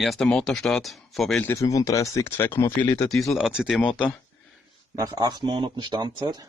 Erster Motorstart, VW LT35, 2,4 Liter Diesel, ACT-Motor, nach 8 Monaten Standzeit.